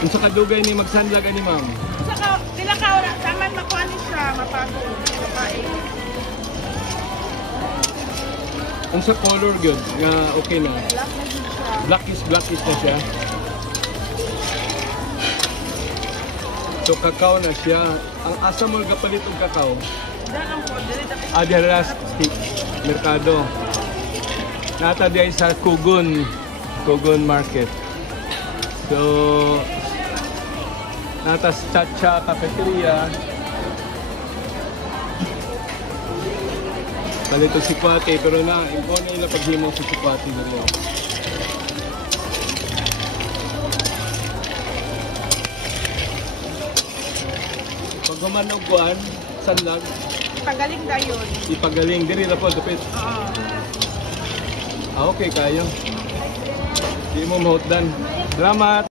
Kung sa kadugay ni magsanlag ani ma'am. Saka sila ka ora taman makuha ni siya mapato. Mapae. Kung sa color good, nga okay na. Black na din siya. Blackish na siya. So kakao na siya. Ang asa mo gapalit og kakao? Dalang po dili dapat. Adela merkado. Nata diay sa Kugon Market. So nata sa Chacha Cafeteria. Palito si Kwate pero na imo na ila paghimo si Kwate dito. Pag humanog kuan, sanlag. Pagaling dayon. Ipagaling diri na po dupit. Oo. Okay kayo. Di mo mahutdan. Salamat.